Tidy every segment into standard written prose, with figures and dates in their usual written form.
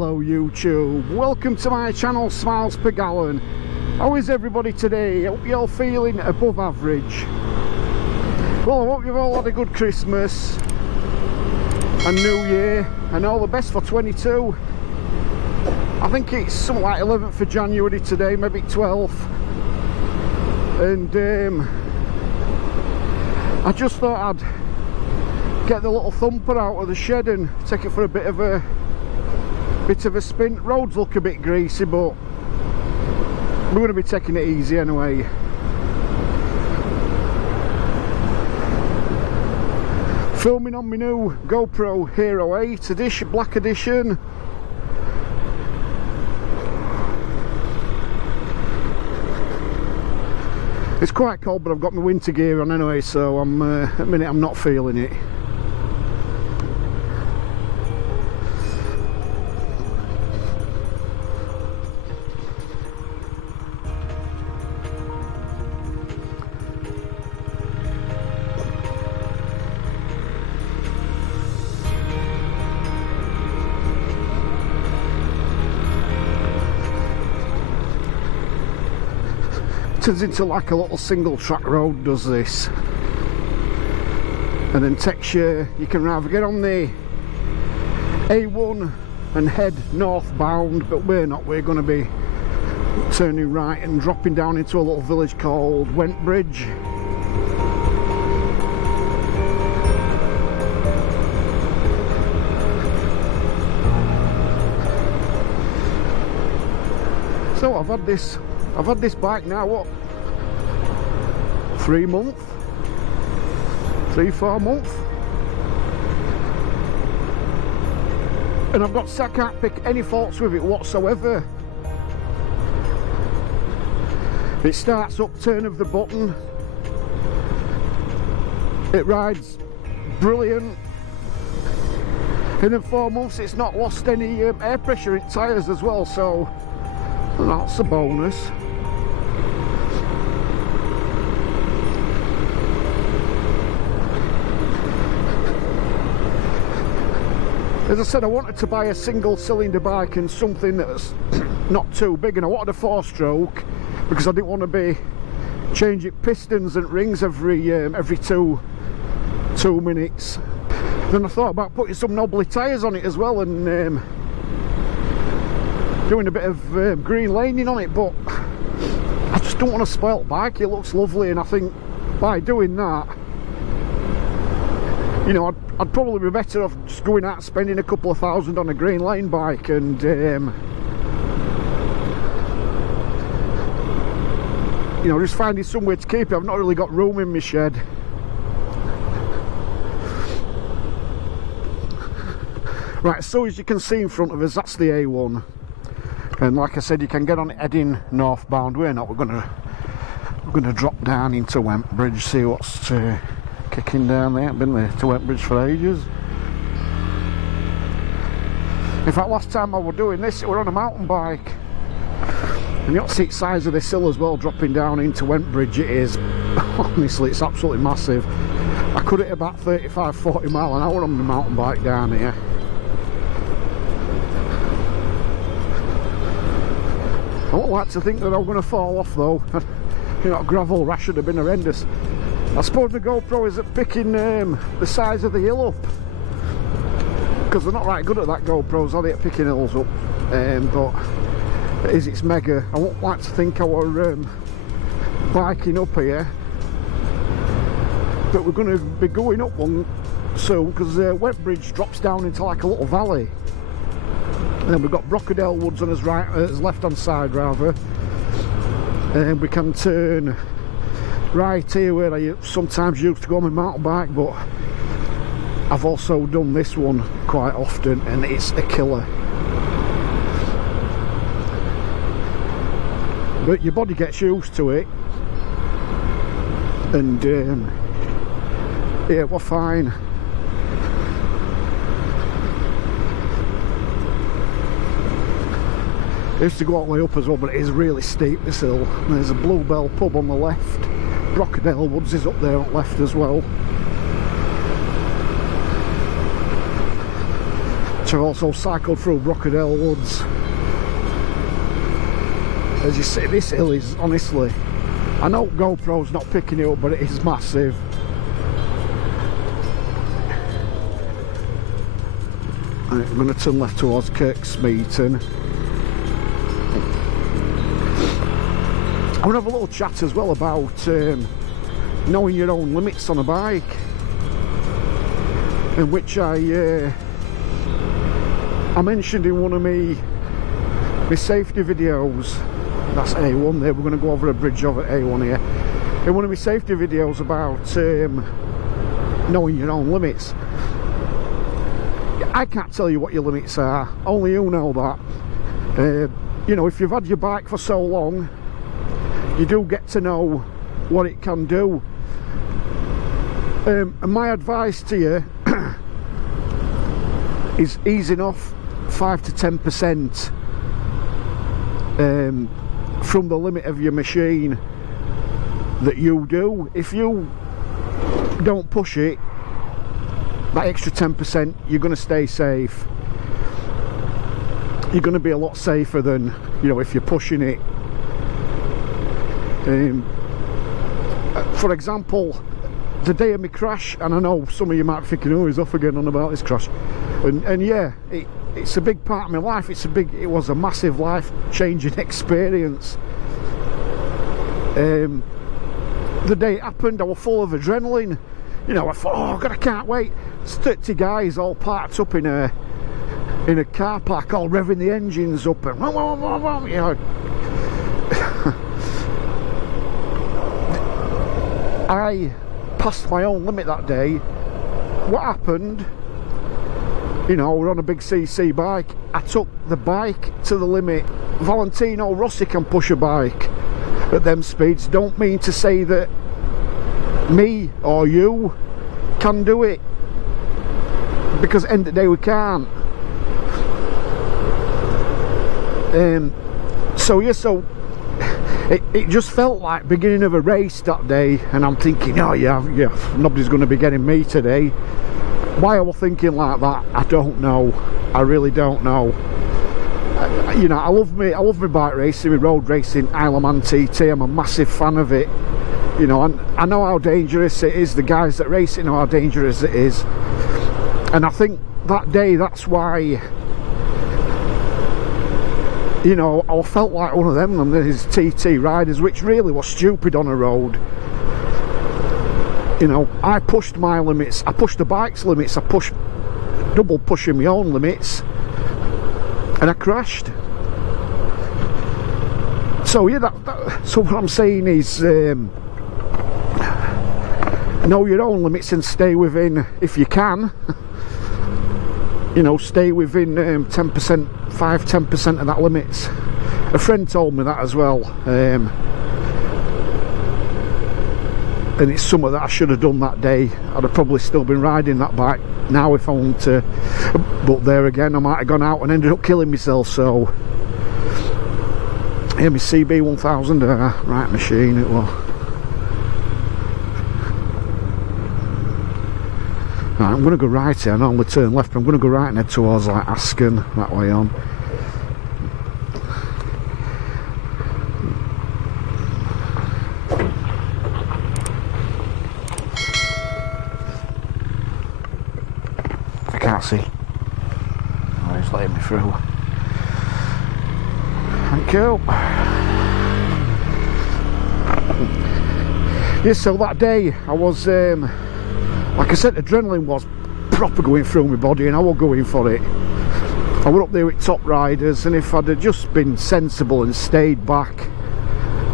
Hello YouTube, welcome to my channel Smiles Per Gallon. How is everybody today? Hope you're all feeling above average. Well, I hope you've all had a good Christmas and New Year and all the best for 22. I think it's something like 11th of January today, maybe 12th. And I just thought I'd get the little thumper out of the shed and take it for a bit of a spin. Roads look a bit greasy, but we're going to be taking it easy anyway. Filming on my new GoPro Hero 8 edition, Black Edition. It's quite cold, but I've got my winter gear on anyway, so at the minute I'm not feeling it. Turns into like a little single track road, does this, and then takes you can either get on the A1 and head northbound, but we're not. We're going to be turning right and dropping down into a little village called Wentbridge. So I've had this bike now, what, 3 months? 3-4 months? And I've got to say I can't pick any faults with it whatsoever. It starts up, turn of the button. It rides brilliant. And in 4 months it's not lost any air pressure in tyres as well, so that's a bonus. As I said, I wanted to buy a single cylinder bike and something that's not too big, and I wanted a 4-stroke because I didn't want to be changing pistons and rings every 2 minutes. Then I thought about putting some knobbly tyres on it as well and doing a bit of green laning on it, but I just don't want a spoilt bike. It looks lovely, and I think by doing that, you know, I'd probably be better off just going out and spending a couple of £1,000 on a green lane bike and you know, just finding somewhere to keep it. I've not really got room in my shed. Right, so as you can see in front of us, that's the A1. And like I said, you can get on it heading northbound. We're not. We're gonna drop down into Wentbridge, see what's kicking down there. I've been there to Wentbridge for ages. In fact, last time I was doing this, we were on a mountain bike. And you got to see the size of this hill as well, dropping down into Wentbridge. It is, honestly, it's absolutely massive. I could hit about 35-40 mile an hour on the mountain bike down here. I wouldn't like to think that I'm going to fall off though. You know, gravel rash would have been horrendous. I suppose the GoPro is at picking the size of the hill up, because they're not right good at that, GoPros, are they, at picking hills up? But it's mega. I wouldn't like to think I were biking up here, but we're going to be going up one soon, because Wentbridge drops down into like a little valley. And then we've got Brocadale Woods on his right, his left-hand side rather, and we can turn right here where I sometimes used to go on my mountain bike, but I've also done this one quite often, and it's a killer. But your body gets used to it, and yeah, we're fine. I used to go all the way up as well, but it is really steep, this hill. And there's a Bluebell pub on the left. Brocadale Woods is up there on the left as well. which I've also cycled through Brocadale Woods. As you see, this hill is honestly, I know GoPro's not picking it up, but it is massive. Right, I'm going to turn left towards Kirksmeaton. I want to have a little chat as well about knowing your own limits on a bike, in which I mentioned in one of my safety videos. That's A1 there, we're going to go over a bridge over A1 here. In one of my safety videos about knowing your own limits. I can't tell you what your limits are, only you know that. You know, if you've had your bike for so long, you do get to know what it can do. And my advice to you is easing off 5 to 10% from the limit of your machine that you do. If you don't push it, that extra 10%, you're going to stay safe. You're going to be a lot safer than, you know, if you're pushing it. For example, the day of my crash, and I know some of you might be thinking, oh, he's off again on about this crash, and yeah, it's a big part of my life. It was a massive life-changing experience. The day it happened, I was full of adrenaline. You know, I thought, oh God, I can't wait. There's 30 guys all parked up in a car park, all revving the engines up, and you know. I passed my own limit that day. What happened? You know, we're on a big CC bike. I took the bike to the limit. Valentino Rossi can push a bike at them speeds. Don't mean to say that me or you can do it, because at the end of the day we can't. So yeah, so it just felt like beginning of a race that day, and I'm thinking, oh yeah, nobody's going to be getting me today. Why I was thinking like that, I don't know. I really don't know. You know, I love my bike racing, my road racing, Isle of Man TT. I'm a massive fan of it. You know, and I know how dangerous it is. The guys that race it know how dangerous it is. And I think that day, that's why, you know, I felt like one of them, these TT riders, which really was stupid on a road. You know, I pushed my limits, I pushed the bike's limits, I pushed, double pushing my own limits, and I crashed. So yeah, so what I'm saying is, know your own limits and stay within, if you can, you know, stay within 10%, 5-10% of that limits. A friend told me that as well, and it's something that I should have done that day. I'd have probably still been riding that bike now if I wanted to, but there again, I might have gone out and ended up killing myself. So yeah, my CB 1000, right machine it was. Right, I'm going to go right here. I normally turn left, but I'm going to go right and head towards like Asken, that way on. I can't see. Oh, he's letting me through. Thank you. Yes, so that day I was, like I said, adrenaline was proper going through my body, and I was going for it. I were up there with top riders, and if I'd have just been sensible and stayed back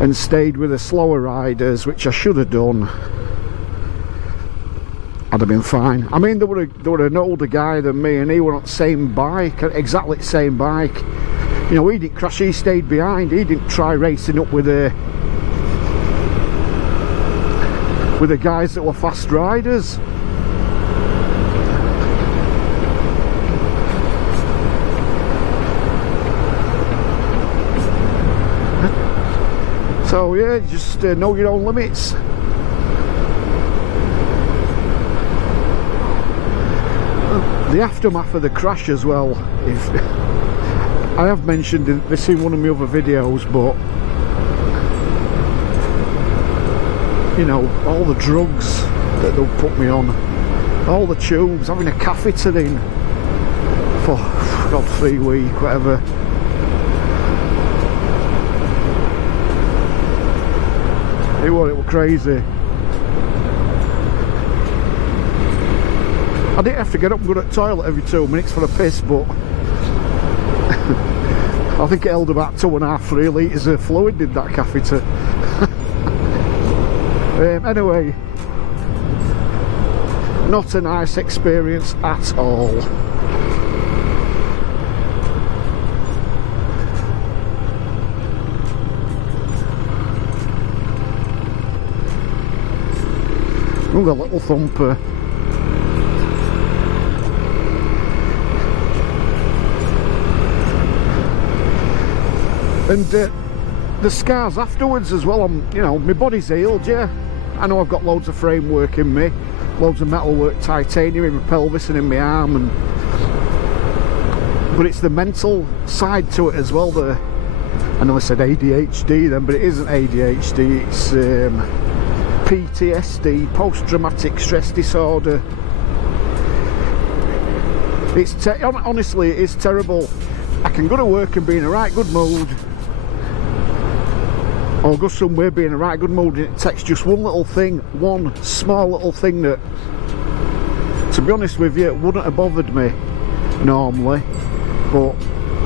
and stayed with the slower riders, which I should have done, I'd have been fine. I mean, there were an older guy than me, and he were on the same bike, exactly the same bike. You know, he didn't crash, he stayed behind. He didn't try racing up with the guys that were fast riders. So yeah, just know your own limits. the aftermath of the crash as well. If I have mentioned this in one of my other videos, but you know, all the drugs that they'll put me on, all the tubes, having a catheter in for God 3 weeks, whatever. It was crazy. I didn't have to get up and go to the toilet every 2 minutes for a piss, but I think it held about 2.5 to 3 litres of fluid in that catheter. Anyway, not a nice experience at all. Ooh, the little thumper. And the scars afterwards as well. You know, my body's healed, yeah. I know I've got loads of framework in me, loads of metalwork, titanium in my pelvis and in my arm, but it's the mental side to it as well. I know I said ADHD then, but it isn't ADHD. It's PTSD, post-traumatic stress disorder. It's honestly, it is terrible. I can go to work and be in a right good mood, or go somewhere be in a right good mood, and it takes just one little thing, one small little thing that, to be honest with you, wouldn't have bothered me normally, but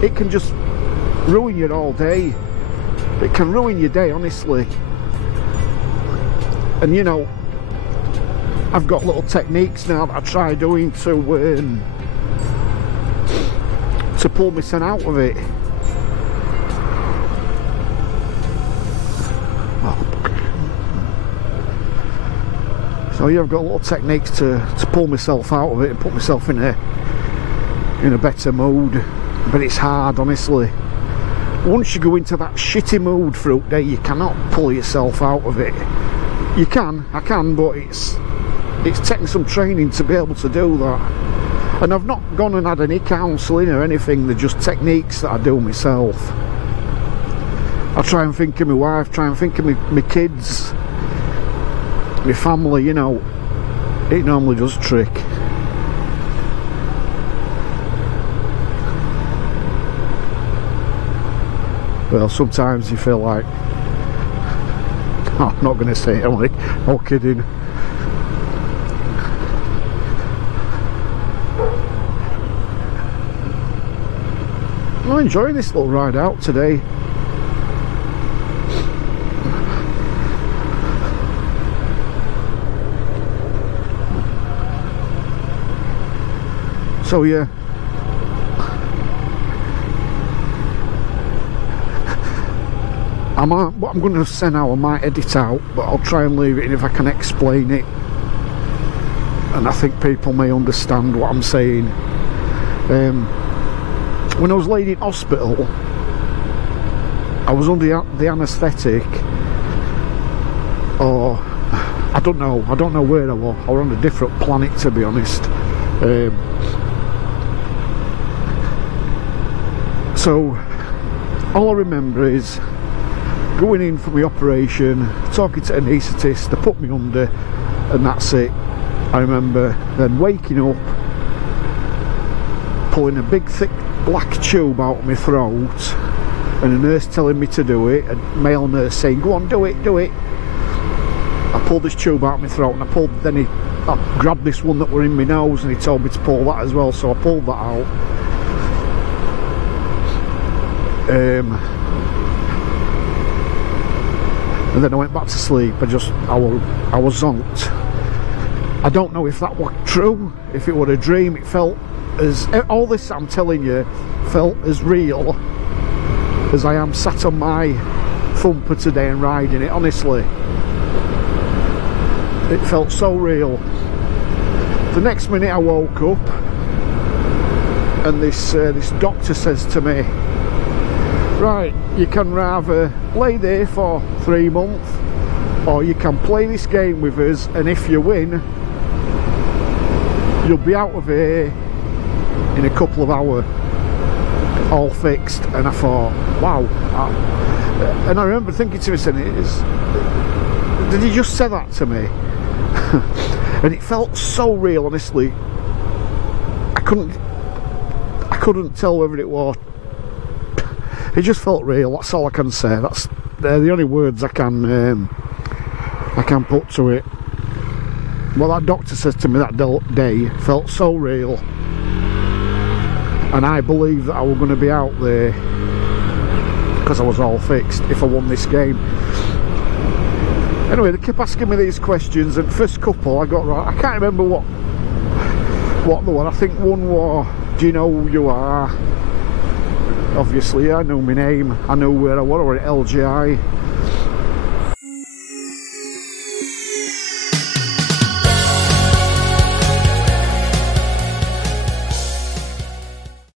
it can just ruin you all day. It can ruin your day, honestly. And you know, I've got little techniques now that I try doing to pull myself out of it. So yeah, I've got little techniques to pull myself out of it and put myself in a better mood. But it's hard, honestly. Once you go into that shitty mood for a day, you cannot pull yourself out of it. You can, I can, but it's taking some training to be able to do that. And I've not gone and had any counselling or anything. They're just techniques that I do myself. I try and think of my wife, try and think of my kids, my family, you know. It normally does trick. Well, sometimes you feel like, oh, I'm not going to say it, am I? No kidding. I'm enjoying this little ride out today. So yeah, what I'm going to say now, I might edit out, but I'll try and leave it in if I can explain it, and I think people may understand what I'm saying. When I was laid in hospital, I was under the anaesthetic, or I don't know where I was. I was on a different planet, to be honest. So all I remember is going in for my operation, talking to an anaesthetist, they put me under, and that's it. I remember then waking up, pulling a big thick black tube out of my throat, and a nurse telling me to do it, a male nurse saying, go on, do it, do it. I pulled this tube out of my throat, and I grabbed this one that were in my nose, and he told me to pull that as well, so I pulled that out. And then I went back to sleep. I was zonked. I don't know if that was true, if it was a dream. It felt as, all this I'm telling you felt as real as I am sat on my thumper today and riding it, honestly. It felt so real. The next minute I woke up, and this doctor says to me, right, you can rather lay there for 3 months, or you can play this game with us, and if you win, you'll be out of here in a couple of hours, all fixed. And I thought, wow. And I remember thinking to myself, did he just say that to me? And it felt so real, honestly. I couldn't tell whether it was. It just felt real. That's all I can say. They're the only words I can put to it. What that doctor said to me that day felt so real, and I believe that I was going to be out there because I was all fixed if I won this game. Anyway, they kept asking me these questions, and first couple I got right. I can't remember what the one. I think one was, do you know who you are? Obviously I know my name, I know where I was at LGI.